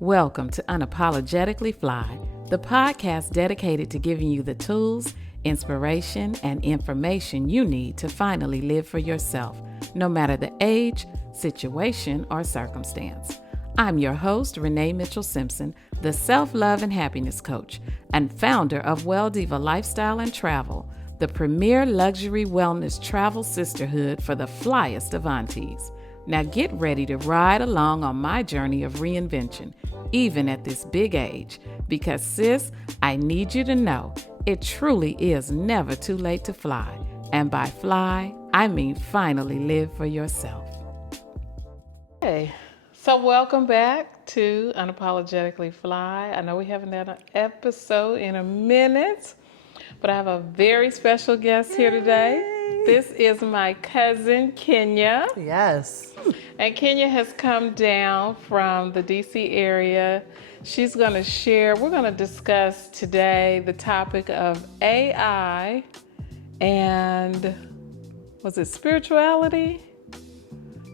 Welcome to Unapologetically Fly, the podcast dedicated to giving you the tools, inspiration, and information you need to finally live for yourself, no matter the age, situation, or circumstance. I'm your host, Renee Mitchell-Simpson, the self-love and happiness coach and founder of Well Diva Lifestyle and Travel, the premier luxury wellness travel sisterhood for the flyest of aunties. Now get ready to ride along on my journey of reinvention, even at this big age, because sis, I need you to know it truly is never too late to fly. And by fly, I mean finally live for yourself. Hey, so welcome back to Unapologetically Fly. I know we haven't had an episode in a minute, but I have a very special guest here today. This is my cousin, Kenya. Yes. And Kenya has come down from the DC area. She's going to share, we're going to discuss today the topic of AI and, was it spirituality?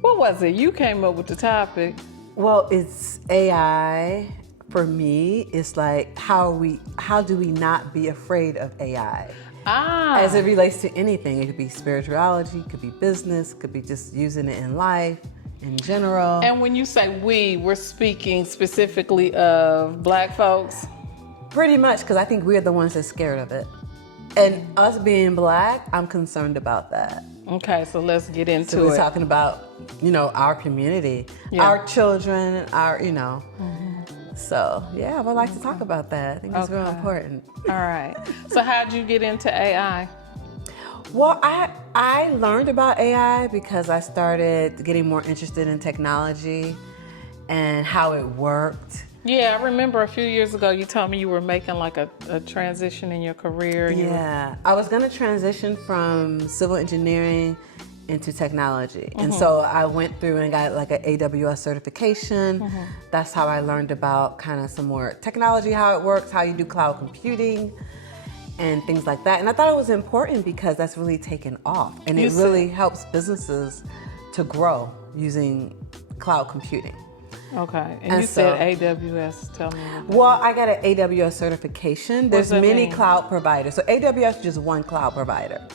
What was it? You came up with the topic. Well, it's AI. For me, it's like how do we not be afraid of AI? As it relates to anything. It could be spirituality, it could be business, it could be just using it in life, in general. And when you say we're speaking specifically of Black folks? Pretty much, because I think we're the ones that's scared of it. And us being Black, I'm concerned about that. Okay, so let's get into so we're talking about, our community, our children, So, yeah, I would like to talk about that. I think it's real important. All right. So how'd you get into AI? Well, I learned about AI because I started getting more interested in technology and how it worked. Yeah, I remember a few years ago you told me you were making like a transition in your career. I was going to transition from civil engineering into technology. And so I went through and got like an AWS certification. That's how I learned about kind of some more technology, how it works, how you do cloud computing and things like that. And I thought it was important because that's really taken off. And it really helps businesses to grow using cloud computing. Okay, and you said AWS, tell me. Well, I got an AWS certification. There's many cloud providers. So AWS is just one cloud provider.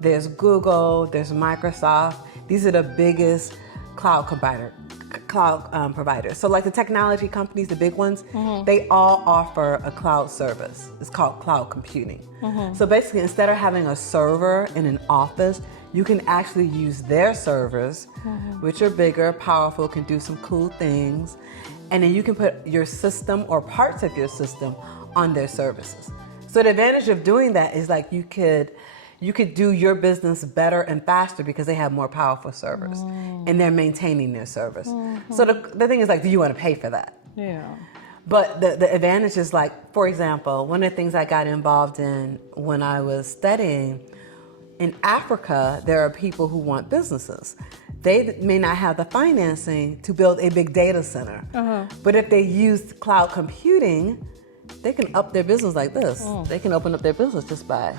There's Google, there's Microsoft. These are the biggest cloud providers. So like the technology companies, the big ones, they all offer a cloud service. It's called cloud computing. So basically, instead of having a server in an office, you can actually use their servers, which are bigger, powerful, can do some cool things. And then you can put your system or parts of your system on their services. So the advantage of doing that is like you could do your business better and faster because they have more powerful servers and they're maintaining their servers. So the thing is like, do you want to pay for that? Yeah. But the advantage is like, for example, one of the things I got involved in when I was studying, in Africa, there are people who want businesses. They may not have the financing to build a big data center. But if they use cloud computing, they can up their business like this. They can open up their business just by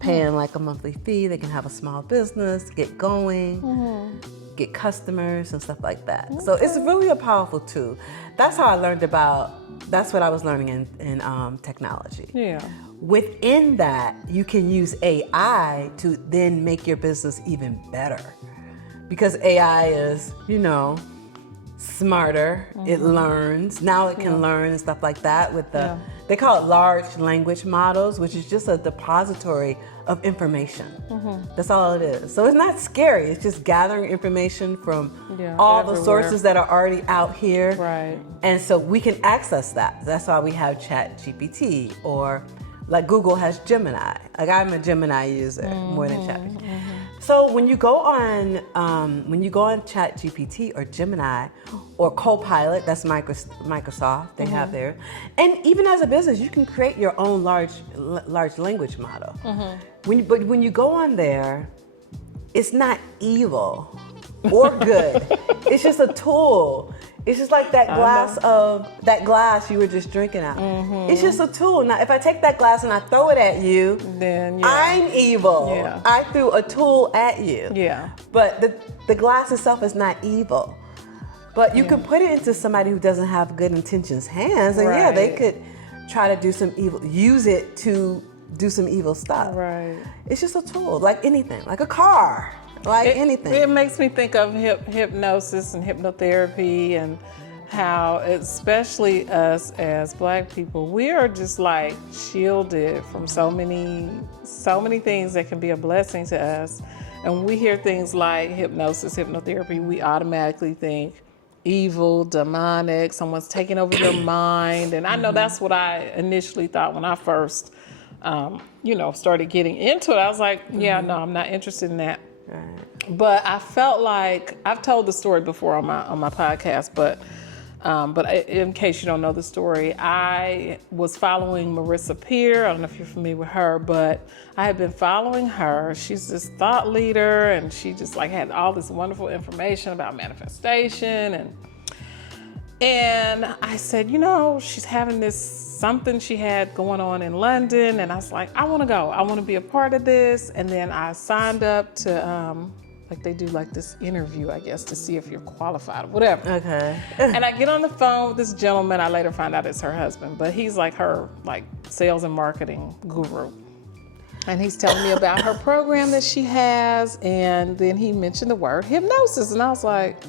paying like a monthly fee. They can have a small business, get going, get customers and stuff like that. So it's really a powerful tool. That's how I learned that's what I was learning in technology. Yeah. Within that, you can use AI to then make your business even better. Because AI is, smarter, it learns. Now it can learn and stuff like that with they call it large language models, which is just a depository of information. That's all it is. So it's not scary. It's just gathering information from all the sources that are already out here. Right. And so we can access that. That's why we have ChatGPT, or like Google has Gemini. Like I'm a Gemini user more than ChatGPT. So when you go on ChatGPT or Gemini or Copilot, that's Microsoft, they have there. And even as a business, you can create your own large language model. But when you go on there, it's not evil or good. It's just a tool. It's just like that glass you were just drinking out. It's just a tool. Now, if I take that glass and I throw it at you, then I'm evil. Yeah. I threw a tool at you. Yeah. But the glass itself is not evil. But you could put it into somebody who doesn't have good intentions hands, and Right. they could try to do some evil, use it to do some evil stuff. Right. It's just a tool, like anything, like a car, like anything. It makes me think of hypnosis and hypnotherapy, and how, especially us as Black people, we are just like shielded from so many things that can be a blessing to us. And when we hear things like hypnosis, hypnotherapy, we automatically think evil, demonic, someone's taking over your mind. And I know that's what I initially thought when I first, started getting into it. I was like, yeah, no, I'm not interested in that. Right. But I felt like, I've told the story before on my podcast, but in case you don't know the story, I was following Marissa Peer. I don't know if you're familiar with her, but I had been following her. She's this thought leader, and she just like had all this wonderful information about manifestation. And I said, she's having this something she had going on in London, and I was like, I want to go. I want to be a part of this. And then I signed up to they do like this interview, I guess, to see if you're qualified or whatever. Okay. And I get on the phone with this gentleman. I later find out it's her husband, but he's like her sales and marketing guru. And he's telling me about her program that she has, and then he mentioned the word hypnosis, and I was like,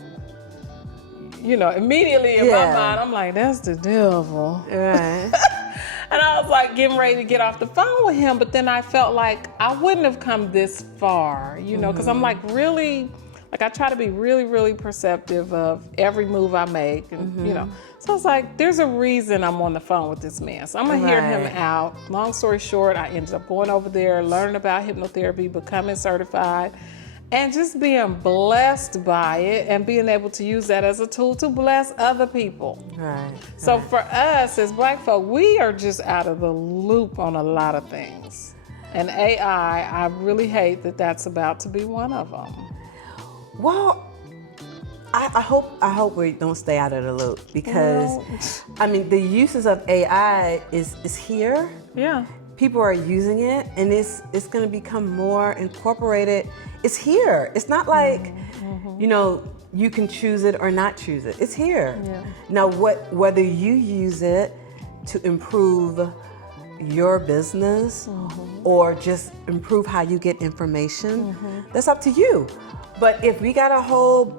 immediately in my mind, I'm like, that's the devil. Right. And I was like getting ready to get off the phone with him, but then I felt like I wouldn't have come this far, because I'm like really, I try to be really, really perceptive of every move I make, and so I was like, there's a reason I'm on the phone with this man, so I'm gonna hear him out. Long story short, I ended up going over there, learning about hypnotherapy, becoming certified, and just being blessed by it and being able to use that as a tool to bless other people. Right. So for us as Black folk, we are just out of the loop on a lot of things. And AI, I really hate that that's about to be one of them. Well, I hope we don't stay out of the loop, because the uses of AI is here. Yeah. People are using it, and it's going to become more incorporated. It's here. It's not like, you can choose it or not choose it. It's here. Yeah. Now, whether you use it to improve your business or just improve how you get information, that's up to you. But if we got a whole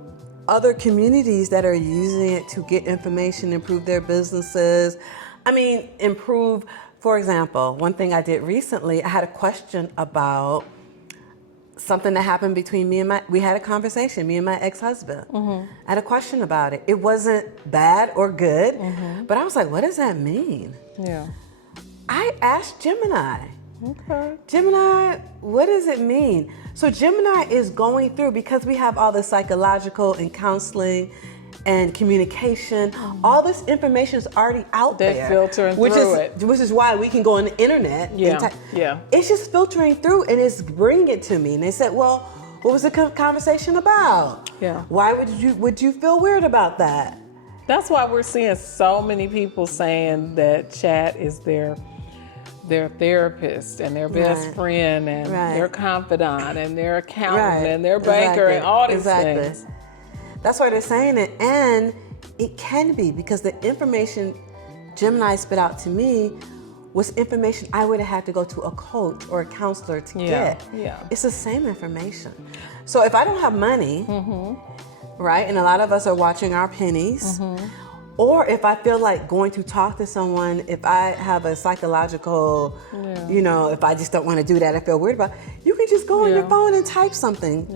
other communities that are using it to get information, improve their businesses, improve. For example, one thing I did recently, I had a question about something that happened between we had a conversation, me and my ex-husband. I had a question about it. It wasn't bad or good, but I was like, what does that mean? Yeah. I asked Gemini. Okay. Gemini, what does it mean? So Gemini is going through, because we have all the psychological and counseling and communication, all this information is already out there. They're filtering through it. Which is why we can go on the internet. Yeah. It's just filtering through, and it's bringing it to me. And they said, well, what was the conversation about? Yeah. Why would you feel weird about that? That's why we're seeing so many people saying that chat is their therapist and their best friend and their confidant and their accountant and their banker and all these things. That's why they're saying it, and it can be, because the information Gemini spit out to me was information I would have had to go to a coach or a counselor to get. Yeah. It's the same information. So if I don't have money, right, and a lot of us are watching our pennies, or if I feel like going to talk to someone, if I have a psychological, if I just don't want to do that, I feel weird about it, you can just go on your phone and type something.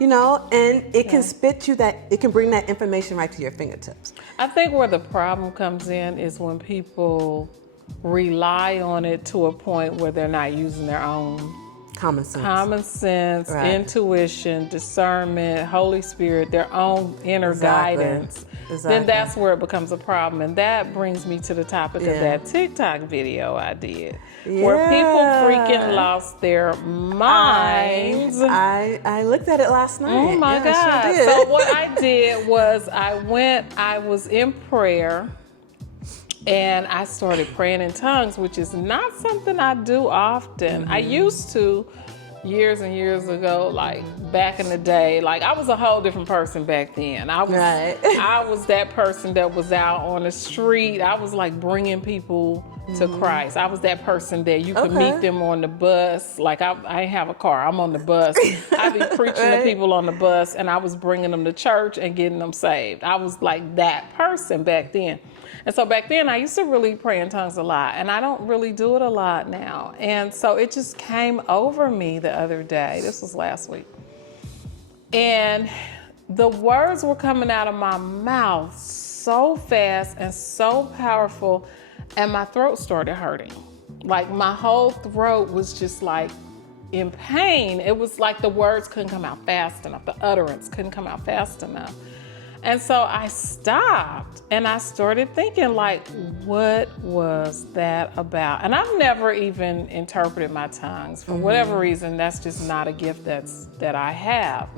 And it can spit you it can bring that information right to your fingertips. I think where the problem comes in is when people rely on it to a point where they're not using their own common sense, intuition, discernment, Holy Spirit, their own inner guidance. Then that's where it becomes a problem. And that brings me to the topic of that TikTok video I did, where people freaking lost their minds. I looked at it last night. Oh my God. Sure did. So what I did was I was in prayer, and I started praying in tongues, which is not something I do often. I used to, years and years ago, like back in the day, like I was a whole different person back then. I was I was that person that was out on the street. I was like bringing people to Christ. I was that person that you could meet them on the bus. Like I ain't have a car. I'm on the bus. I be preaching to people on the bus, and I was bringing them to church and getting them saved. I was like that person back then. And so back then I used to really pray in tongues a lot, and I don't really do it a lot now. And so it just came over me the other day. This was last week. And the words were coming out of my mouth so fast and so powerful, and my throat started hurting. Like my whole throat was just like in pain. It was like the words couldn't come out fast enough. The utterance couldn't come out fast enough. And so I stopped and I started thinking, like, what was that about? And I've never even interpreted my tongues. For whatever reason, that's just not a gift that I have.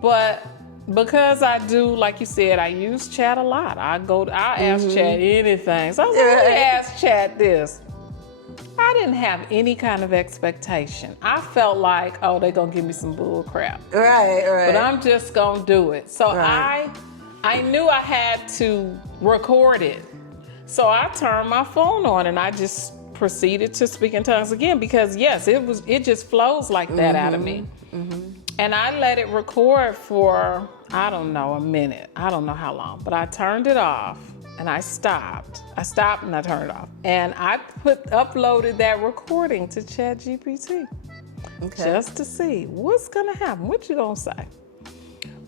But because I do, like you said, I use chat a lot. I ask chat anything. So I was like, let me ask chat this. I didn't have any kind of expectation. I felt like, oh, they're going to give me some bull crap. Right. But I'm just going to do it. So I knew I had to record it. So I turned my phone on and I just proceeded to speak in tongues again because, yes, it just flows like that out of me. And I let it record for, I don't know, a minute. I don't know how long. But I turned it off. And I stopped and I turned it off. And I uploaded that recording to ChatGPT just to see what's gonna happen. What you gonna say?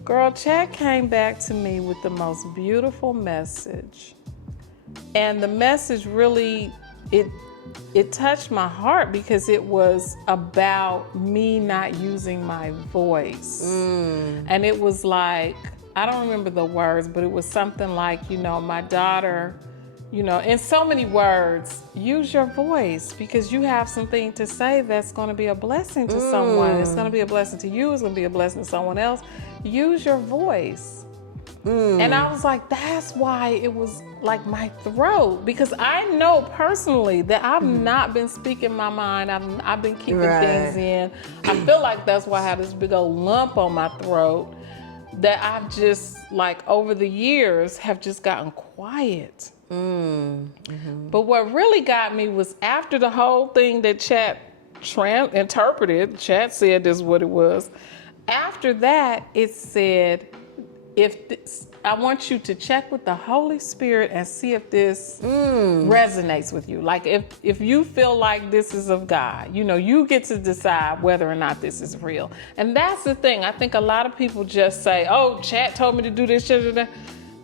Girl, Chat came back to me with the most beautiful message. And the message really, it touched my heart because it was about me not using my voice. And it was like, I don't remember the words, but it was something like, my daughter, in so many words, use your voice because you have something to say that's going to be a blessing to someone. It's going to be a blessing to you. It's going to be a blessing to someone else. Use your voice. And I was like, that's why it was like my throat, because I know personally that I've not been speaking my mind. I've been keeping things in. I feel like that's why I have this big old lump on my throat that I've just, like, over the years have just gotten quiet. But what really got me was after the whole thing that Chat interpreted, Chat said this is what it was. After that, it said, I want you to check with the Holy Spirit and see if this resonates with you. Like if you feel like this is of God, you get to decide whether or not this is real. And that's the thing. I think a lot of people just say, oh, Chat told me to do this.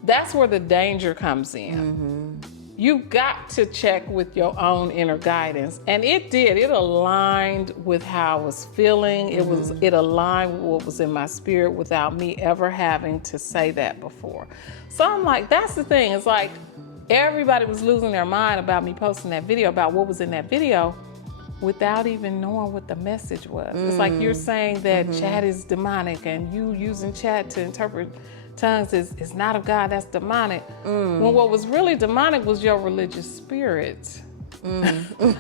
That's where the danger comes in. You got to check with your own inner guidance. And it did. It aligned with how I was feeling. It aligned with what was in my spirit without me ever having to say that before. So I'm like, that's the thing. It's like everybody was losing their mind about me posting that video, about what was in that video, without even knowing what the message was. It's like you're saying that Chat is demonic and you using Chat to interpret tongues is not of God, that's demonic. When what was really demonic was your religious spirit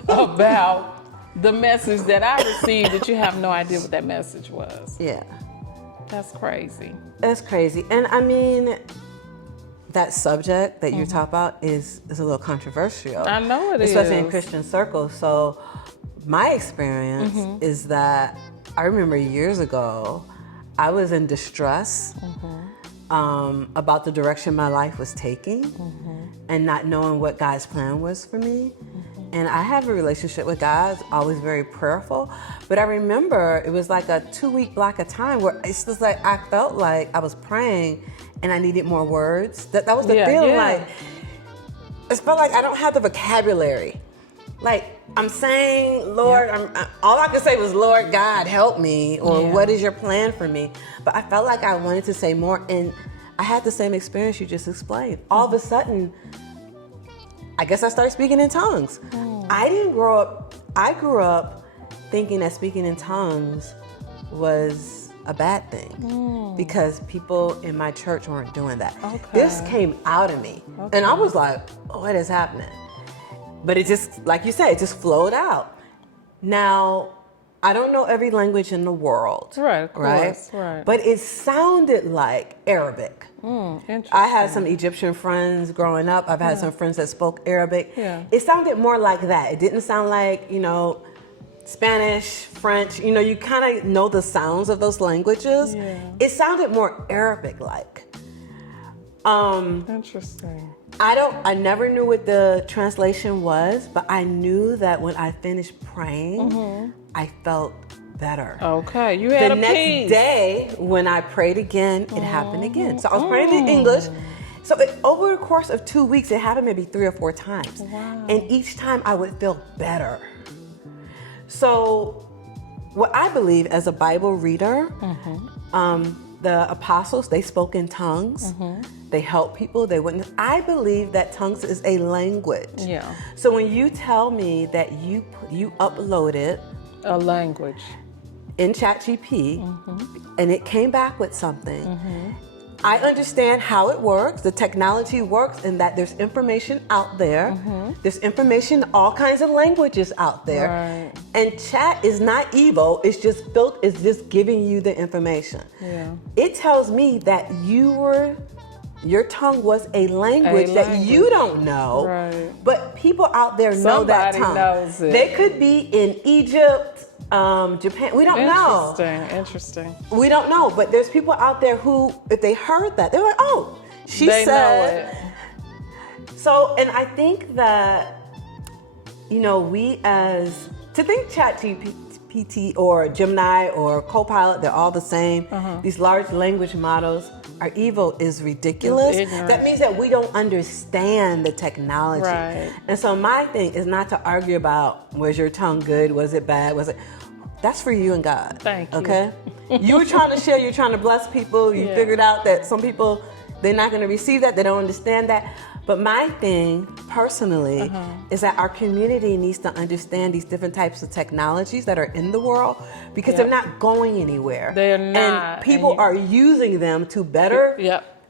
about the message that I received that you have no idea what that message was. Yeah. That's crazy. That's crazy. And I mean, that subject that you're talking about is a little controversial. I know it especially in Christian circles. So my experience is that I remember years ago, I was in distress about the direction my life was taking and not knowing what God's plan was for me. And I have a relationship with God, always very prayerful. But I remember it was like a 2-week block of time where it's just like I felt like I was praying and I needed more words. That was the feeling. Like it felt like I don't have the vocabulary. Like I'm saying, Lord, all I could say was, Lord God, help me, or what is your plan for me? But I felt like I wanted to say more, and I had the same experience you just explained. All of a sudden, I guess I started speaking in tongues. I grew up thinking that speaking in tongues was a bad thing because people in my church weren't doing that. This came out of me, and I was like, what is happening? But it just, like you said, it just flowed out. Now, I don't know every language in the world. Right, of course, right. But it sounded like Arabic. Interesting. I had some Egyptian friends growing up. I've had some friends that spoke Arabic. Yeah. It sounded more like that. It didn't sound like, Spanish, French. You kind of know the sounds of those languages. Yeah. It sounded more Arabic-like. Interesting. I never knew what the translation was, but I knew that when I finished praying, I felt better. Okay, you had the a next peace. day when I prayed again, it happened again. So I was praying in English. So over the course of 2 weeks, it happened maybe 3 or 4 times. Wow. And each time I would feel better. So what I believe as a Bible reader, the apostles, they spoke in tongues. They helped people. They wouldn't. I believe that tongues is a language. Yeah. So when you tell me that you uploaded A language. in ChatGPT and it came back with something, I understand how it works, the technology works, and that there's information out there. There's information, all kinds of languages out there. Right. And chat is not evil, it's just giving you the information. Yeah. It tells me that your tongue was a language that you don't know, Right. but people out there know that Somebody tongue. knows it. They could be in Egypt, Japan. We don't know. Interesting. We don't know, but there's people out there who, if they heard that, they're like, "Oh, she They said." know it. So, and I think that to think ChatGPT or Gemini or Copilot, they're all the same. These large language models are evil is ridiculous. It's ignorant. That means that we don't understand the technology. Right. And so my thing is not to argue about, was your tongue good? Was it bad? That's for you and God. Thank you. Okay? You were trying to share, you're trying to bless people. You figured out that some people, they're not going to receive that. They don't understand that. But my thing, personally, is that our community needs to understand these different types of technologies that are in the world because they're not going anywhere. They're not. And people are using them to better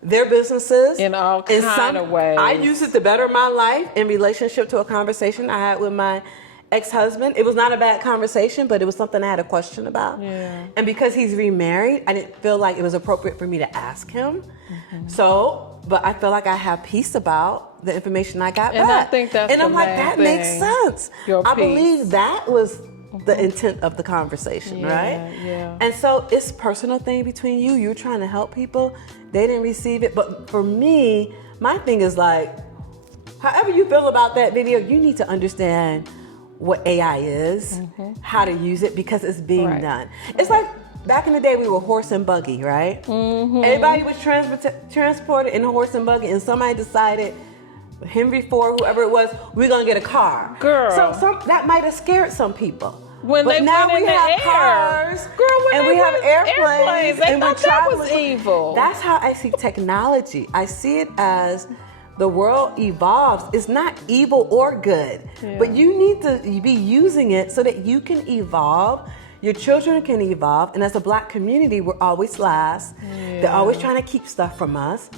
their businesses. In all kind of ways. I use it to better my life in relationship to a conversation I had with my ex-husband. It was not a bad conversation, but it was something I had a question about. Yeah. And because he's remarried, I didn't feel like it was appropriate for me to ask him. But I feel like I have peace about the information I got And back. I think that's and I'm the like, main that thing. makes sense. Your I peace. believe that was the intent of the conversation, right? Yeah. And so it's a personal thing between you. You're trying to help people. They didn't receive it. But for me, my thing is like, however you feel about that video, you need to understand what AI is, how to use it, because it's being done. It's like back in the day, we were horse and buggy, right? Everybody was transported in a horse and buggy, and somebody decided, Henry Ford, whoever it was, we're gonna get a car. Girl. So that might have scared some people. When but they now went in we the have air. cars, Girl, when and they we have went airplanes, they and we thought that travel. was evil. That's how I see technology. I see it as the world evolves. It's not evil or good, but you need to be using it so that you can evolve. Your children can evolve, and as a Black community, we're always last. They're always trying to keep stuff from us.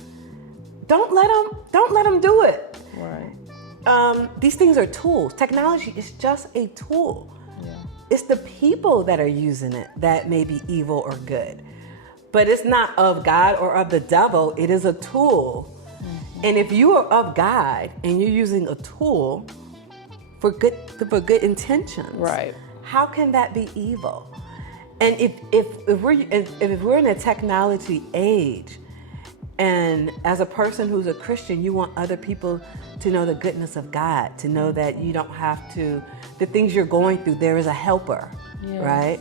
Don't let them do it. Right. These things are tools. Technology is just a tool. Yeah. It's the people that are using it that may be evil or good, but it's not of God or of the devil. It is a tool. And if you are of God and you're using a tool for good intentions, Right. how can that be evil? And if we're in a technology age, and as a person who's a Christian, you want other people to know the goodness of God, to know that you don't have to, the things you're going through, there is a helper, right?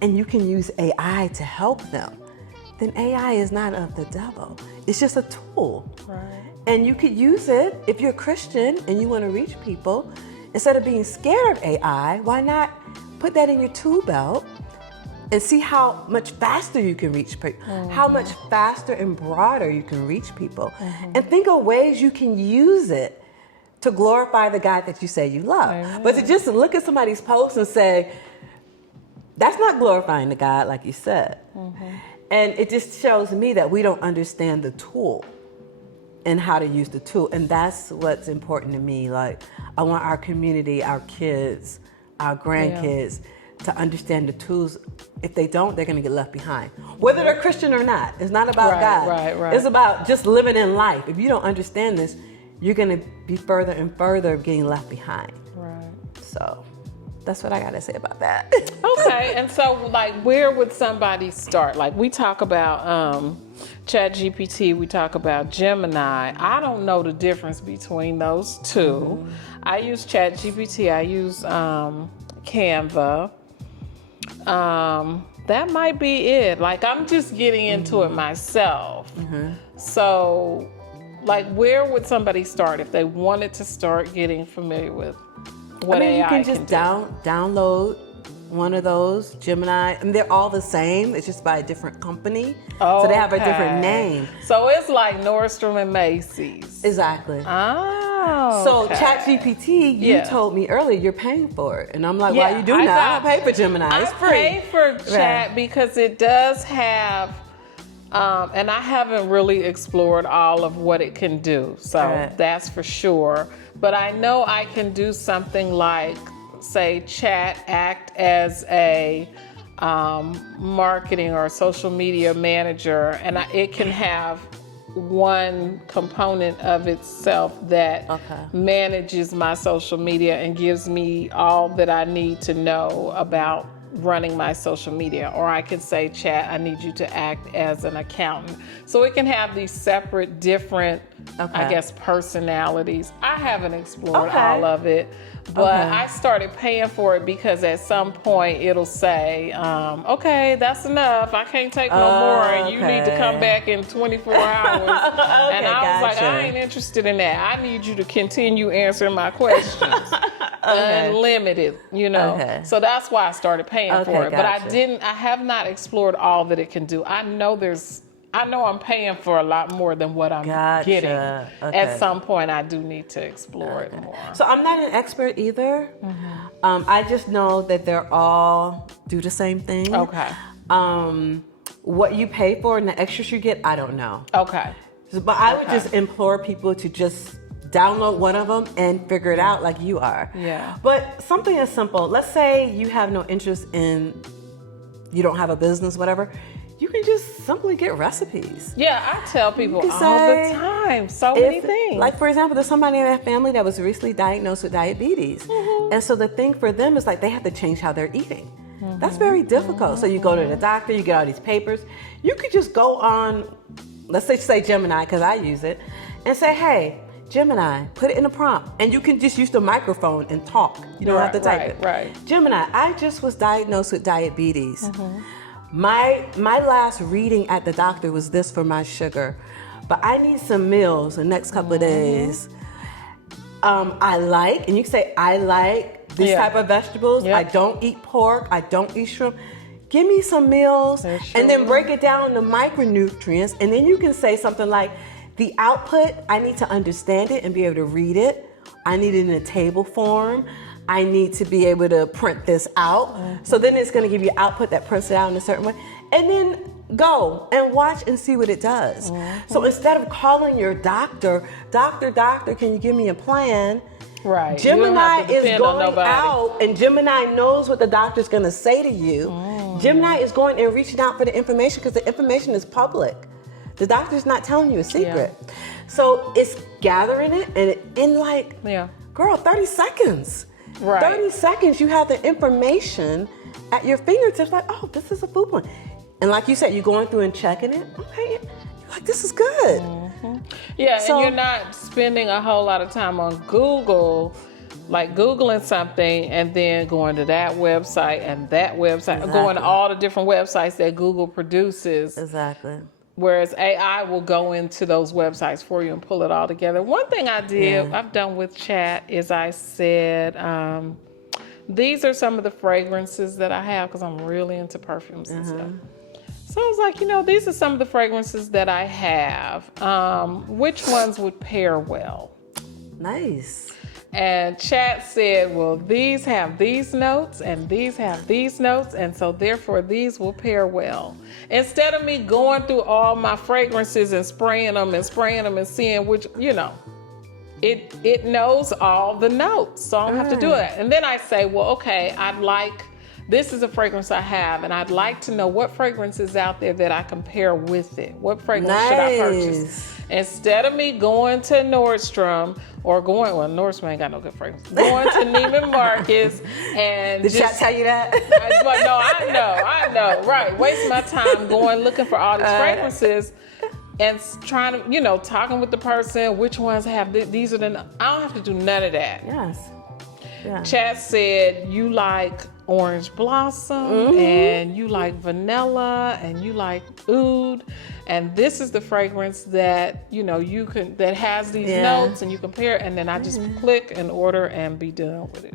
And you can use AI to help them. Then AI is not of the devil. It's just a tool. Right. And you could use it if you're a Christian and you want to reach people. Instead of being scared of AI, why not put that in your tool belt and see how much faster you can reach people, how much faster and broader you can reach people. And think of ways you can use it to glorify the God that you say you love. Amen. But to just look at somebody's post and say, that's not glorifying the God like you said. And it just shows me that we don't understand the tool and how to use the tool. And that's what's important to me. Like, I want our community, our kids, our grandkids to understand the tools. If they don't, they're going to get left behind. Whether they're Christian or not, it's not about God. Right. It's about just living in life. If you don't understand this, you're going to be further and further getting left behind. Right. So that's what I got to say about that. Okay, and so like, where would somebody start? Like, we talk about ChatGPT, we talk about Gemini. I don't know the difference between those two. I use ChatGPT. I use Canva. That might be it. Like, I'm just getting into it myself. So, like, where would somebody start if they wanted to start getting familiar with what AI you can just download one of those, Gemini. I mean, they're all the same. It's just by a different company. So they have a different name. So it's like Nordstrom and Macy's. Exactly. Oh. So okay. ChatGPT, you told me earlier you're paying for it. And I'm like, why you do not? I pay for Gemini. It's free. I pay for Chat because it does have, and I haven't really explored all of what it can do. So that's for sure. But I know I can do something like, say, Chat act as a marketing or social media manager, and it can have one component of itself that manages my social media and gives me all that I need to know about running my social media. Or I could say, Chat, I need you to act as an accountant. So it can have these separate, different, I guess, personalities. I haven't explored all of it, but I started paying for it because at some point it'll say, okay, that's enough. I can't take no more. And you need to come back in 24 hours. And I was like, I ain't interested in that. I need you to continue answering my questions. Unlimited, So that's why I started paying for it. But I have not explored all that it can do. I know I'm paying for a lot more than what I'm getting. At some point, I do need to explore it more. So I'm not an expert either. I just know that they're all do the same thing. What you pay for and the extras you get, I don't know. But I would just implore people to just download one of them and figure it out like you are. But something as simple, let's say you have no interest in, you don't have a business, whatever. You can just simply get recipes. I tell people all the time, many things. Like, for example, there's somebody in that family that was recently diagnosed with diabetes. And so the thing for them is like they have to change how they're eating. That's very difficult. So you go to the doctor, you get all these papers. You could just go on, let's say Gemini, because I use it, and say, hey, Gemini, put it in a prompt. And you can just use the microphone and talk. You don't have to type it. Gemini, I just was diagnosed with diabetes. My last reading at the doctor was this for my sugar, but I need some meals the next couple of days. I like this type of vegetables. I don't eat pork. I don't eat shrimp. Give me some meals and then break it down into micronutrients. And then you can say something like, the output, I need to understand it and be able to read it. I need it in a table form. I need to be able to print this out. So then it's going to give you output that prints it out in a certain way. And then go and watch and see what it does. So instead of calling your doctor, doctor, can you give me a plan? Gemini is going out and Gemini knows what the doctor's going to say to you. Gemini is going and reaching out for the information because the information is public. The doctor's not telling you a secret. So it's gathering it and in like, girl, 30 seconds. 30 seconds, you have the information at your fingertips, like, oh, this is a food plan. And like you said, you're going through and checking it. Okay, you're like, this is good. And you're not spending a whole lot of time on Google, like Googling something and then going to that website and that website, going to all the different websites that Google produces. Whereas AI will go into those websites for you and pull it all together. One thing I've done with Chat is I said, these are some of the fragrances that I have because I'm really into perfumes and stuff. So I was like, these are some of the fragrances that I have. Which ones would pair well? Nice. And Chat said, well, these have these notes and these have these notes, and so therefore these will pair well. Instead of me going through all my fragrances and spraying them and seeing which, it knows all the notes, so I don't have to do it. And then I say, well, okay, I'd like this is a fragrance I have, and I'd like to know what fragrance is out there that I compare with it. What fragrance should I purchase? Instead of me going to Nordstrom or Nordstrom ain't got no good fragrance. Going to Neiman Marcus and Did Chat tell you that? No, I know. Right. Waste my time going looking for all these fragrances and trying to, talking with the person, which ones have these are the, I don't have to do none of that. Yes. Yeah. Chat said you like orange blossom and you like vanilla and you like oud, and this is the fragrance that you can that has these notes, and you compare, and then I just click and order and be done with it.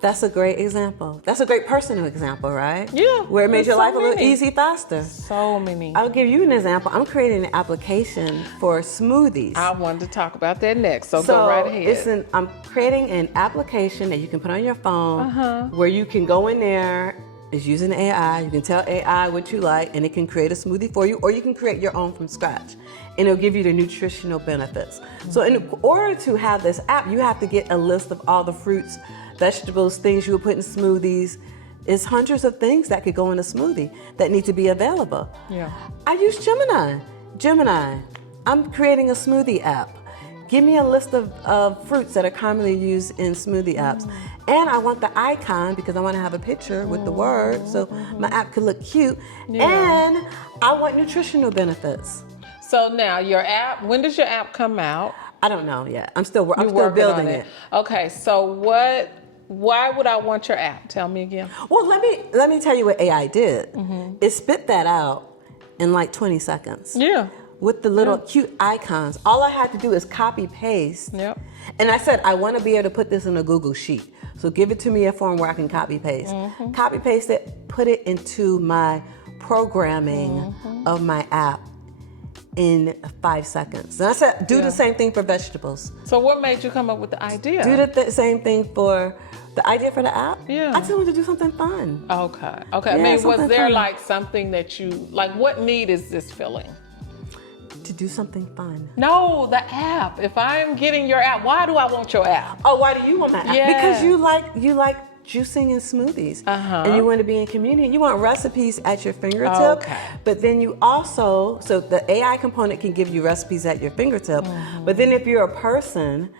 That's a great example. That's a great personal example, right? Yeah. Where it made your life a little easy, faster. So many. I'll give you an example. I'm creating an application for smoothies. I wanted to talk about that next, so go right ahead. I'm creating an application that you can put on your phone where you can go in there. It's using AI. You can tell AI what you like, and it can create a smoothie for you, or you can create your own from scratch, and it'll give you the nutritional benefits. So in order to have this app, you have to get a list of all the fruits, vegetables, things you would put in smoothies. It's hundreds of things that could go in a smoothie that need to be available. Yeah. I use Gemini. Gemini, I'm creating a smoothie app. Give me a list of fruits that are commonly used in smoothie apps. And I want the icon because I want to have a picture with the word so my app could look cute. Yeah. And I want nutritional benefits. So now your app, when does your app come out? I don't know yet. I'm still building it. Okay, so why would I want your app? Tell me again. Well, let me tell you what AI did. It spit that out in like 20 seconds. Yeah. With the little cute icons. All I had to do is copy paste. Yep. And I said, I want to be able to put this in a Google Sheet. So give it to me a form where I can copy paste. Copy paste it, put it into my programming of my app in 5 seconds. And I said, do the same thing for vegetables. So what made you come up with the idea? Do the same thing for the idea for the app? Yeah. I just wanted to do something fun. Okay. Yeah, I mean, was there fun. like something that you, like what need is this filling? To do something fun. No, the app. If I'm getting your app, why do I want your app? Oh, why do you want my app? Yeah. Because you like juicing and smoothies. And you want to be in community. You want recipes at your fingertip. Okay. But then you also, so the AI component can give you recipes at your fingertip. But then if you're a person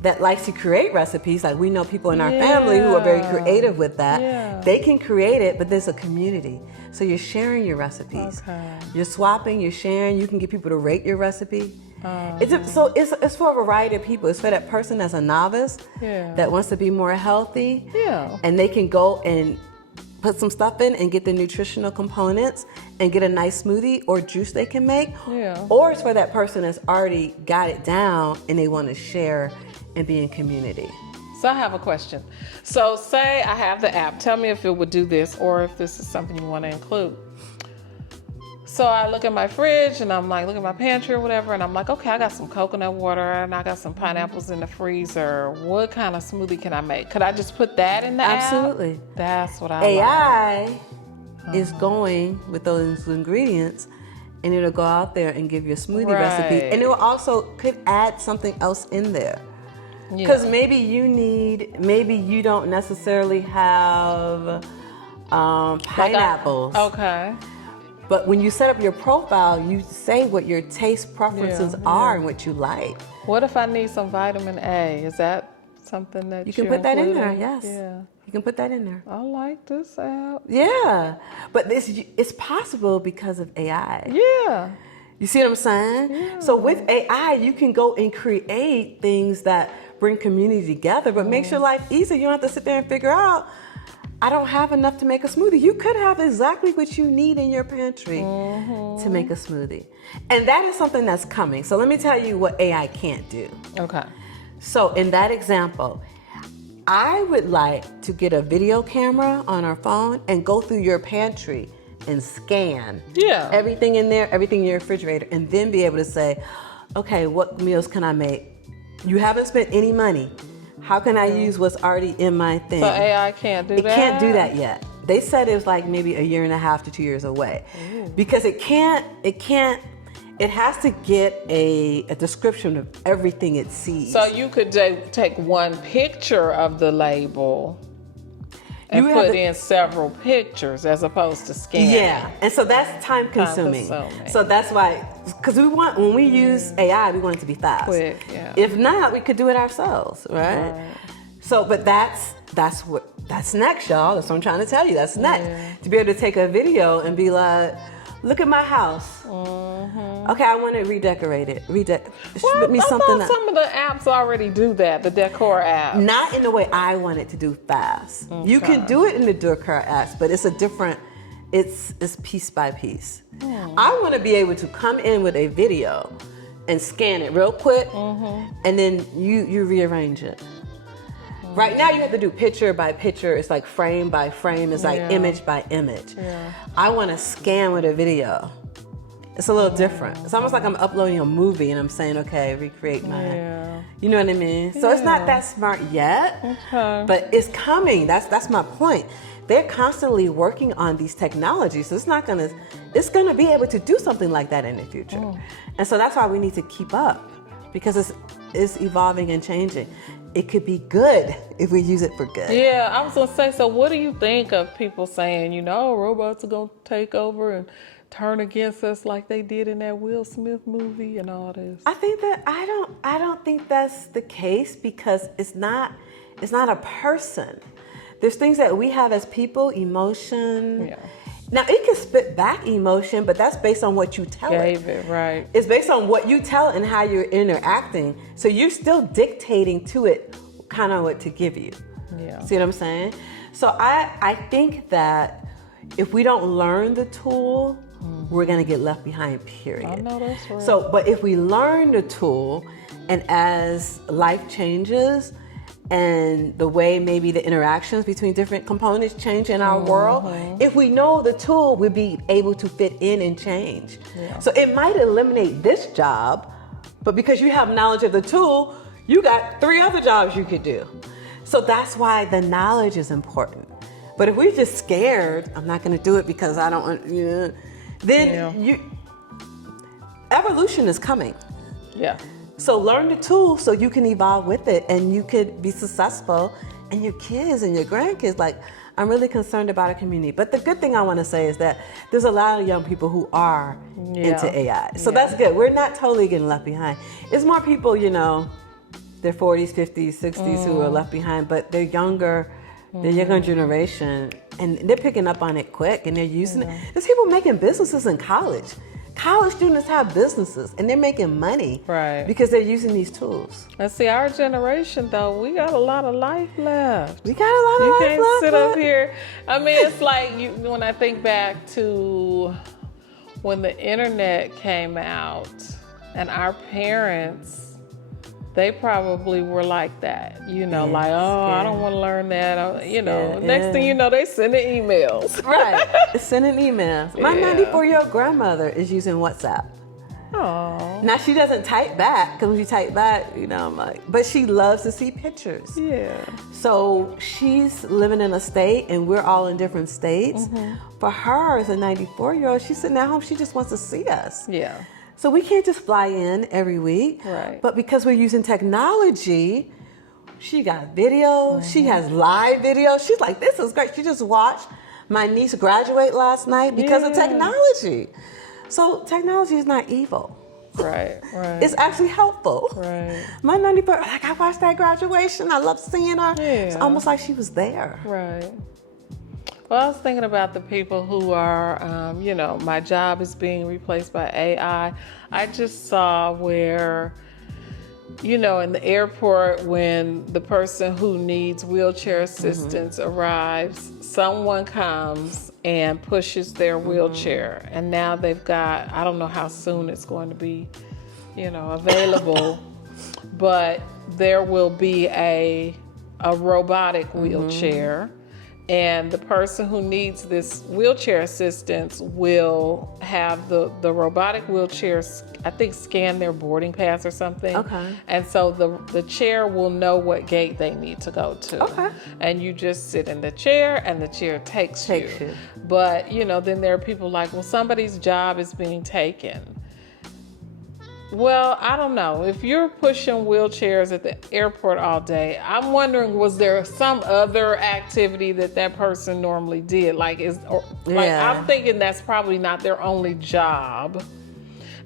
that likes to create recipes, like we know people in our family who are very creative with that, they can create it, but there's a community. So you're sharing your recipes. Okay. You're swapping, you're sharing, you can get people to rate your recipe. It's for a variety of people. It's for that person that's a novice that wants to be more healthy. Yeah. And they can go and put some stuff in and get the nutritional components and get a nice smoothie or juice they can make. Yeah. Or it's for that person that's already got it down and they want to share and be in community. So I have a question. So say I have the app. Tell me if it would do this or if this is something you want to include. So I look at my fridge and I'm like, look at my pantry or whatever, and I'm like, okay, I got some coconut water and I got some pineapples in the freezer. What kind of smoothie can I make? Could I just put that in the app? Absolutely. That's what I AI is going with those ingredients and it'll go out there and give you a smoothie recipe. And it will also could add something else in there. Because maybe you don't necessarily have pineapples. Okay. But when you set up your profile, you say what your taste preferences are and what you like. What if I need some vitamin A? Is that something that you can put that in there? Yes. Yeah. You can put that in there. I like this app. Yeah. But it's possible because of AI. Yeah. You see what I'm saying? Yeah. So with AI, you can go and create things that bring community together, but makes your life easier. You don't have to sit there and figure out, I don't have enough to make a smoothie. You could have exactly what you need in your pantry to make a smoothie. And that is something that's coming. So let me tell you what AI can't do. Okay. So in that example, I would like to get a video camera on our phone and go through your pantry and scan everything in there, everything in your refrigerator, and then be able to say, okay, what meals can I make? You haven't spent any money. How can I use what's already in my thing? So AI can't do that? It can't do that yet. They said it was like maybe 1.5 to 2 years away. Because it has to get a description of everything it sees. So you could take one picture of the label And put in several pictures as opposed to scanning. Yeah, and so that's time consuming. So that's why, because when we use AI, we want it to be fast. Quick, yeah. If not, we could do it ourselves, right? So, but that's next, y'all. That's what I'm trying to tell you. That's next. Yeah. To be able to take a video and be like, look at my house. Mm-hmm. Okay, I want to redecorate it. Well, me something. Some of the apps already do that, the decor apps. Not in the way I want it to do fast. Okay. You can do it in the decor apps, but it's a different, it's piece by piece. I want to be able to come in with a video and scan it real quick, and then you rearrange it. Right now you have to do picture by picture. It's like frame by frame. It's like image by image. Yeah. I want to scan with a video. It's a little different. It's almost like I'm uploading a movie and I'm saying, okay, recreate my, you know what I mean? So it's not that smart yet, but it's coming. That's my point. They're constantly working on these technologies. So it's gonna be able to do something like that in the future. And so that's why we need to keep up, because it's evolving and changing. It could be good if we use it for good. Yeah, I was gonna say, so what do you think of people saying, robots are gonna take over and turn against us like they did in that Will Smith movie and all this? I think that I don't think that's the case, because it's not a person. There's things that we have as people, emotion. Yeah. Now it can spit back emotion, but that's based on what you tell it. Right. It's based on what you tell it and how you're interacting. So you're still dictating to it kind of what to give you. Yeah. See what I'm saying? So I think that if we don't learn the tool, we're gonna get left behind, period. I know that's right. So, but if we learn the tool, and as life changes, and the way maybe the interactions between different components change in our world, if we know the tool, we'll be able to fit in and change. Yeah. So it might eliminate this job, but because you have knowledge of the tool, you got 3 other jobs you could do. So that's why the knowledge is important. But if we're just scared, I'm not gonna do it because I don't want, then evolution is coming. Yeah. So learn the tool so you can evolve with it and you could be successful, and your kids and your grandkids. Like, I'm really concerned about our community. But the good thing I want to say is that there's a lot of young people who are into AI. So that's good. We're not totally getting left behind. It's more people, their 40s, 50s, 60s who are left behind, but they're younger. The younger generation, and they're picking up on it quick, and they're using it. There's people making businesses in college. College students have businesses, and they're making money because they're using these tools. And see, our generation, though, we got a lot of life left. We got a lot of life left. You can't sit up here. I mean, it's like when I think back to when the internet came out, and our parents, they probably were like that, like, I don't want to learn that. Next thing you know, they sending emails. Right, sending emails. My 94-year-old grandmother is using WhatsApp. Oh. Now she doesn't type back, because when you type back, I'm like, but she loves to see pictures. Yeah. So she's living in a state, and we're all in different states. For her, as a 94-year-old, she's sitting at home. She just wants to see us. Yeah. So we can't just fly in every week. Right. But because we're using technology, she got videos. She has live videos. She's like, this is great. She just watched my niece graduate last night because of technology. So technology is not evil. Right. It's actually helpful. Right. My 94, I watched that graduation. I love seeing her. Yeah. It's almost like she was there. Right. Well, I was thinking about the people who are, my job is being replaced by AI. I just saw where, in the airport, when the person who needs wheelchair assistance arrives, someone comes and pushes their wheelchair. And now they've got, I don't know how soon it's going to be, available, but there will be a robotic wheelchair. And the person who needs this wheelchair assistance will have the robotic wheelchair, I think, scan their boarding pass or something. Okay. And so the chair will know what gate they need to go to. Okay. And you just sit in the chair, and the chair takes you. But, then there are people like, well, somebody's job is being taken. Well, I don't know. If you're pushing wheelchairs at the airport all day, I'm wondering, was there some other activity that person normally did? I'm thinking that's probably not their only job.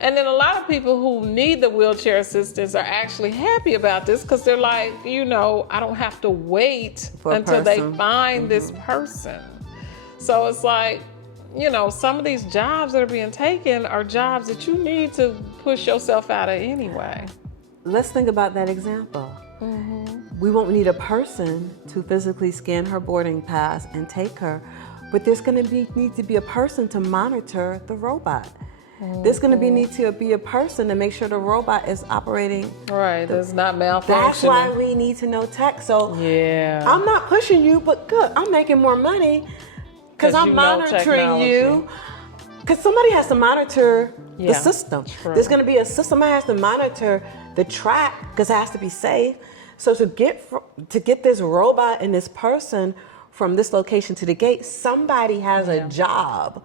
And then a lot of people who need the wheelchair assistance are actually happy about this because they're like, I don't have to wait until they find this person. So it's like, some of these jobs that are being taken are jobs that you need to push yourself out of anyway. Let's think about that example. Mm-hmm. We won't need a person to physically scan her boarding pass and take her, but there's going to need to be a person to monitor the robot. Mm-hmm. There's going to need to be a person to make sure the robot is operating. Right, that's not malfunctioning. That's why we need to know tech. So I'm not pushing you, but good, I'm making more money because I'm monitoring you. Because somebody has to monitor the system. True. There's going to be a system that has to monitor the track because it has to be safe. So to get this robot and this person from this location to the gate, somebody has a job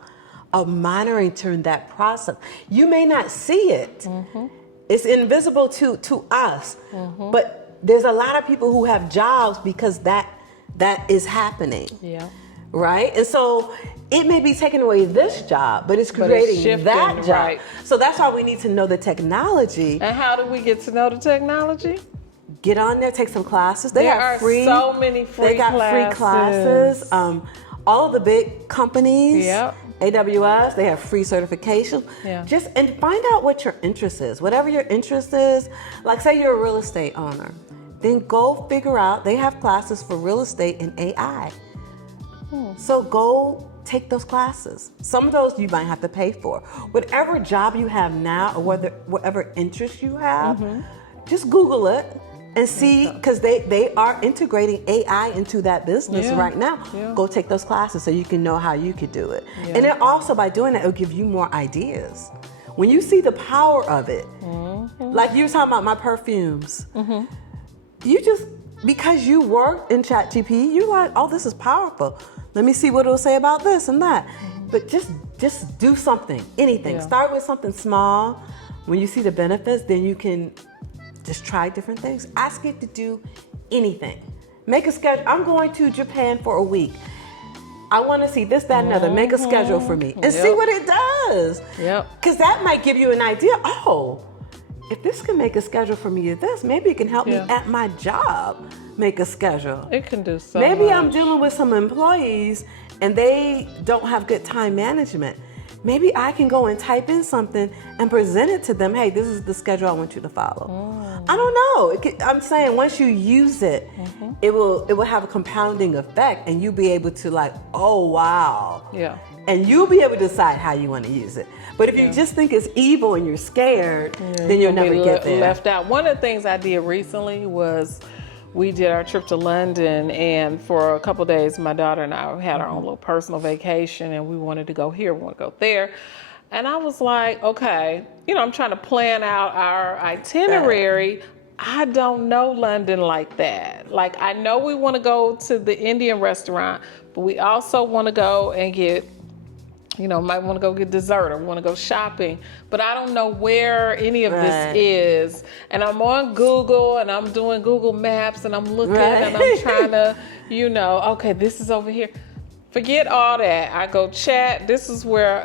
of monitoring that process. You may not see it. Mm-hmm. It's invisible to us. Mm-hmm. But there's a lot of people who have jobs because that is happening. Yeah. Right? And so it may be taking away this job, but it's creating that job. Right. So that's why we need to know the technology. And how do we get to know the technology? Get on there, take some classes. There are so many free classes. They got free classes. All of the big companies, AWS, they have free certification. Yeah. And find out what your interest is. Whatever your interest is, like say you're a real estate owner, then go figure out, they have classes for real estate and AI. So go take those classes. Some of those you might have to pay for. Whatever job you have now or whatever interest you have, just Google it and see, because they are integrating AI into that business right now. Yeah. Go take those classes so you can know how you could do it. Yeah. And then also by doing that, it'll give you more ideas. When you see the power of it, like you were talking about my perfumes, you just, because you worked in ChatGPT, you're like, oh, this is powerful. Let me see what it'll say about this and that. But just do something, anything. Start with something small. When you see the benefits, then you can just try different things. Ask it to do anything. Make a schedule. I'm going to Japan for a week. I want to see this, that, and other. Make a schedule for me and see what it does. Because that might give you an idea. Oh, if this can make a schedule for me to this, maybe it can help me at my job make a schedule. It can do so Maybe much. I'm dealing with some employees and they don't have good time management. Maybe I can go and type in something and present it to them. Hey, this is the schedule I want you to follow. I don't know. I'm saying once you use it, it will have a compounding effect, and you'll be able to like, oh wow. Yeah. And you'll be able to decide how you want to use it. But if you just think it's evil and you're scared, then you'll never get there. Left out. One of the things I did recently was we did our trip to London, and for a couple of days, my daughter and I had our own little personal vacation, and we wanted to go here, we want to go there. And I was like, okay, I'm trying to plan out our itinerary. I don't know London like that. Like, I know we want to go to the Indian restaurant, but we also want to go and get, might want to go get dessert or want to go shopping, but I don't know where any of this is. And I'm on Google and I'm doing Google Maps and I'm looking and I'm trying to, okay, this is over here. Forget all that. I go chat. This is where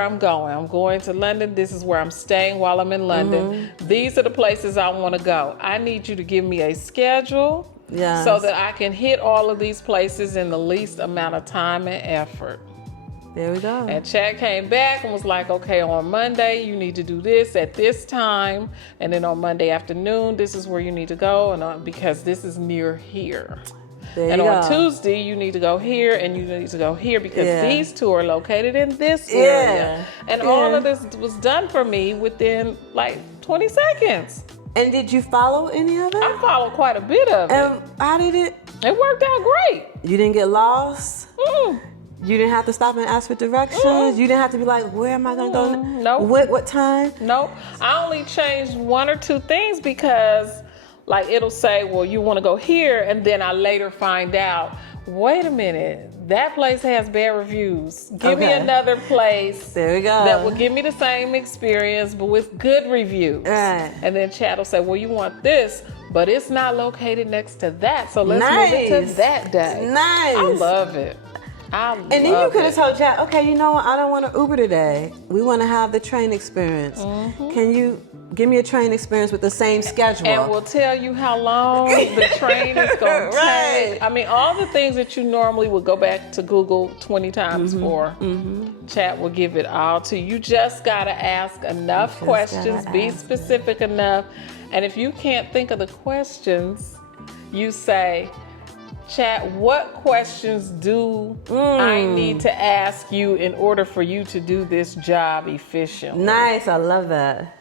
I'm going. I'm going to London. This is where I'm staying while I'm in London. These are the places I want to go. I need you to give me a schedule so that I can hit all of these places in the least amount of time and effort. There we go. And Chad came back and was like, okay, on Monday, you need to do this at this time. And then on Monday afternoon, this is where you need to go, and because this is near here. And on Tuesday, you need to go here and you need to go here because these two are located in this area. And all of this was done for me within like 20 seconds. And did you follow any of it? I followed quite a bit of it. And how did it? It worked out great. You didn't get lost? You didn't have to stop and ask for directions? You didn't have to be like, where am I going to go? Nope. What time? Nope. I only changed one or two things because like it'll say, well, you want to go here, and then I later find out, wait a minute, that place has bad reviews. Give me Okay. another place There we go. that will give me the same experience, but with good reviews. Right. And then Chat will say, well, you want this, but it's not located next to that, so let's move it to that day. Nice. I love it. And then you could have told Chat, okay, you know what? I don't want to Uber today. We want to have the train experience. Can you give me a train experience with the same schedule? And we'll tell you how long the train is going to take. I mean, all the things that you normally would go back to Google 20 times for, Chat will give it all to you. You just got to ask enough questions, be specific enough. And if you can't think of the questions, you say, Chat, what questions do I need to ask you in order for you to do this job efficiently? Nice, I love that.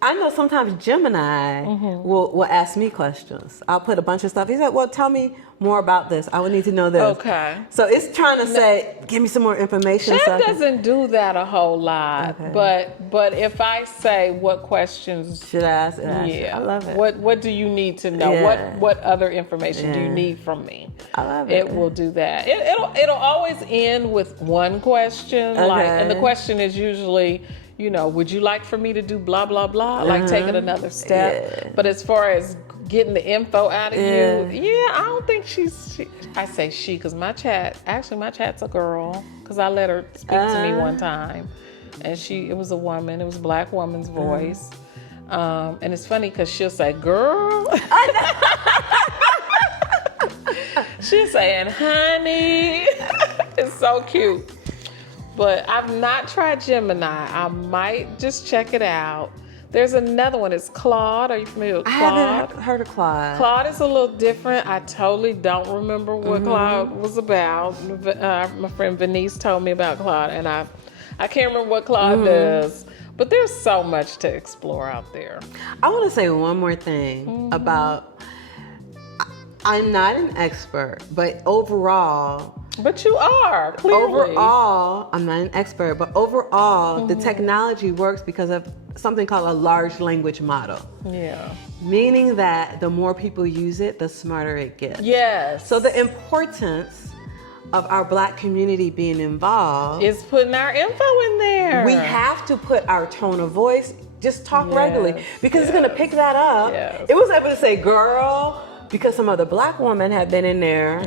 I know sometimes Gemini will ask me questions. I'll put a bunch of stuff. He's like, well, tell me more about this. I would need to know this. Okay. So it's trying to say, give me some more information. Chat doesn't do that a whole lot. Okay. But if I say what questions Should I ask? yeah. I love it. What do you need to know? Yeah. What other information do you need from me? I love it. It will do that. It'll always end with one question. And the question is usually, you know, would you like for me to do blah, blah, blah? Like take it another step. Yeah. But as far as getting the info out of you, I don't think I say she because my chat's a girl because I let her speak to me one time. And it was a woman, it was a black woman's voice. And it's funny because she'll say, girl. She's saying, honey. It's so cute. But I've not tried Gemini. I might just check it out. There's another one. It's Claude. Are you familiar with Claude? I haven't heard of Claude. Claude is a little different. I totally don't remember what Claude was about. My friend Venice told me about Claude, and I can't remember what Claude does. But there's so much to explore out there. I want to say one more thing about, I'm not an expert, but overall, But you are, clearly. Overall, I'm not an expert, but overall, the technology works because of something called a large language model. Yeah. Meaning that the more people use it, the smarter it gets. Yes. So the importance of our Black community being involved is putting our info in there. We have to put our tone of voice, just talk regularly, because it's going to pick that up. Yes. It was able to say, girl, because some other Black woman had been in there.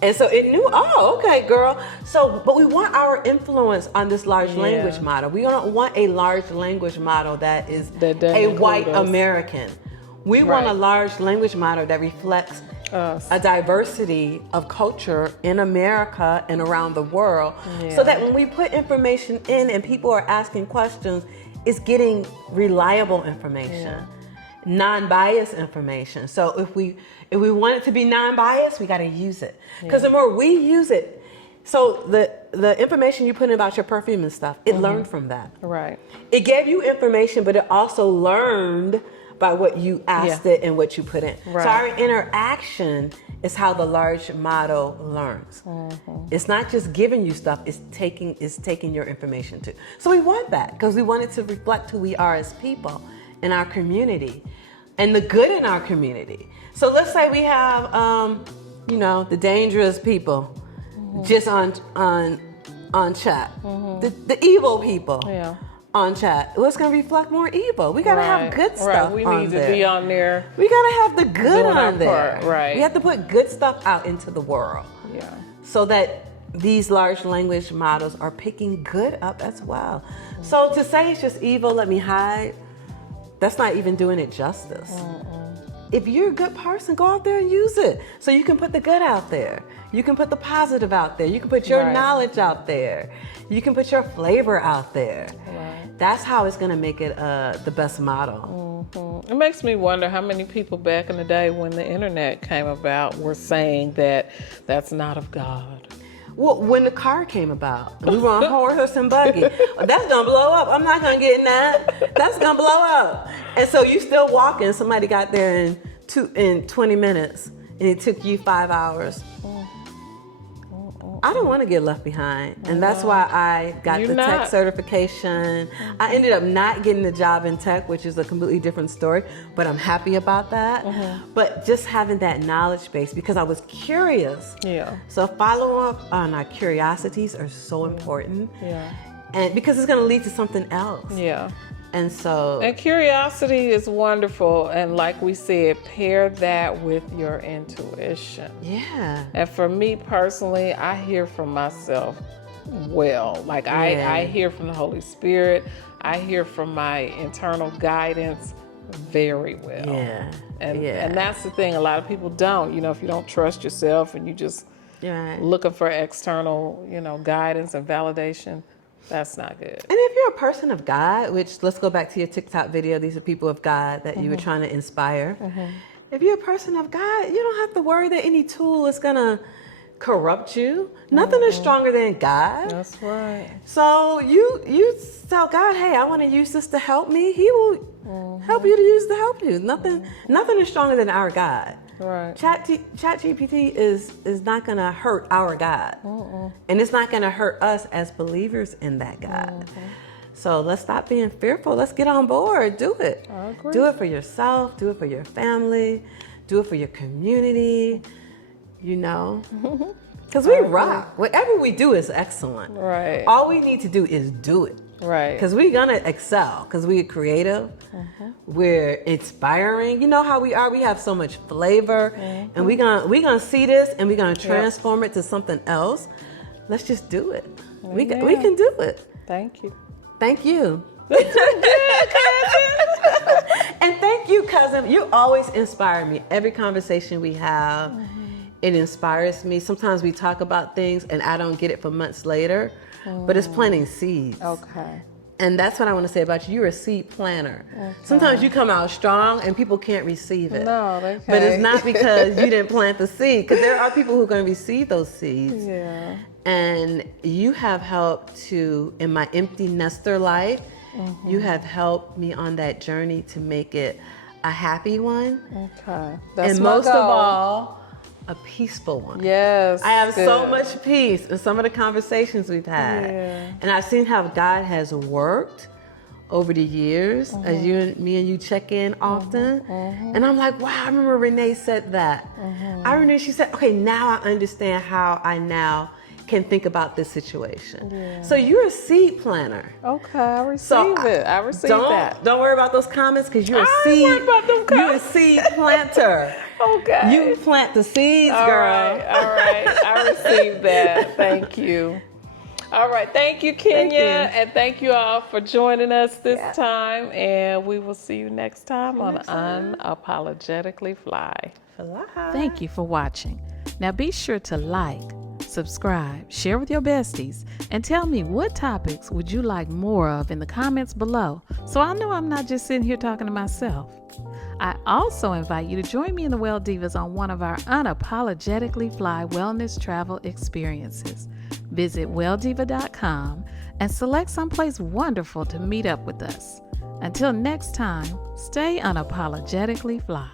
And so it knew, oh, okay, girl. So, but we want our influence on this large language model. We don't want a large language model that is a white American. We want a large language model that reflects a diversity of culture in America and around the world, so that when we put information in and people are asking questions, it's getting reliable information. Non-biased information. So if we want it to be non-biased, we got to use it, because the more we use it, so the information you put in about your perfume and stuff, it learned from that. Right. It gave you information, but it also learned by what you asked it and what you put in. Right. So our interaction is how the large model learns. It's not just giving you stuff, it's taking your information too. So we want that because we want it to reflect who we are as people in our community and the good in our community. So let's say we have the dangerous people just on chat, the evil people on chat. Well, it's going to reflect more evil. We got to have good stuff. We need to be on there. We got to have the good on there. Right. We have to put good stuff out into the world. Yeah. So that these large language models are picking good up as well. So to say it's just evil, let me hide, that's not even doing it justice. If you're a good person, go out there and use it. So you can put the good out there. You can put the positive out there. You can put your knowledge out there. You can put your flavor out there. Right. That's how it's going to make it the best model. It makes me wonder how many people back in the day when the internet came about were saying that that's not of God. Well, when the car came about, we were on horse and buggy. That's gonna blow up. I'm not gonna get in that. That's gonna blow up. And so you still walking. Somebody got there in 20 minutes, and it took you 5 hours. I don't want to get left behind. And that's why I got the tech certification. I ended up not getting the job in tech, which is a completely different story, but I'm happy about that. But just having that knowledge base, because I was curious. Yeah. So follow up on our curiosities are so important. Yeah. And because it's going to lead to something else. Yeah. And so. And curiosity is wonderful. And like we said, pair that with your intuition. Yeah. And for me personally, I hear from myself well. Like I hear from the Holy Spirit. I hear from my internal guidance very well. Yeah. And that's the thing. A lot of people don't. You know, if you don't trust yourself and you just looking for external, guidance and validation, that's not good. And if you're a person of God, which let's go back to your TikTok video, these are people of God that you were trying to inspire. If you're a person of God, you don't have to worry that any tool is going to corrupt you. Nothing is stronger than God. That's right. So you tell God, hey, I want to use this to help me. He will help you to use it to help you. Nothing is stronger than our God. Right. ChatGPT is not going to hurt our God. And it's not going to hurt us as believers in that God. So let's stop being fearful. Let's get on board. Do it. I agree. Do it for yourself. Do it for your family. Do it for your community. Because we rock. Whatever we do is excellent. Right. All we need to do is do it. Right. Because we're going to excel. Because we're creative. We're inspiring. You know how we are. We have so much flavor. And we're gonna see this and we're going to transform it to something else. Let's just do it. We can do it. Thank you. Thank you. And thank you, cousin. You always inspire me. Every conversation we have, it inspires me. Sometimes we talk about things and I don't get it for months later, but it's planting seeds. Okay. And that's what I want to say about you. You're a seed planter. Sometimes you come out strong and people can't receive it. No, they can't. But it's not because you didn't plant the seed, because there are people who are going to receive those seeds. Yeah. And you have helped to, in my empty nester life, you have helped me on that journey to make it a happy one. Okay. That's and my most goal. of all, a peaceful one. Yes. I have so much peace in some of the conversations we've had. Yeah. And I've seen how God has worked over the years as me and you check in often. And I'm like, wow, I remember Renee said that. I remember she said, okay, now I understand how I now can think about this situation. Yeah. So you're a seed planter. Okay, I receive it. I receive that. Don't worry about those comments, because you're you're a seed planter. Okay. You plant the seeds, All girl. right. I received that. Thank you. All right. Thank you, Kenya. And thank you all for joining us this time. And we will see you next time on Unapologetically Fly. Thank you for watching. Now be sure to like, subscribe, share with your besties, and tell me what topics would you like more of in the comments below, so I know I'm not just sitting here talking to myself. I also invite you to join me in the Well Divas on one of our Unapologetically Fly wellness travel experiences. Visit welldiva.com and select someplace wonderful to meet up with us. Until next time, stay unapologetically fly.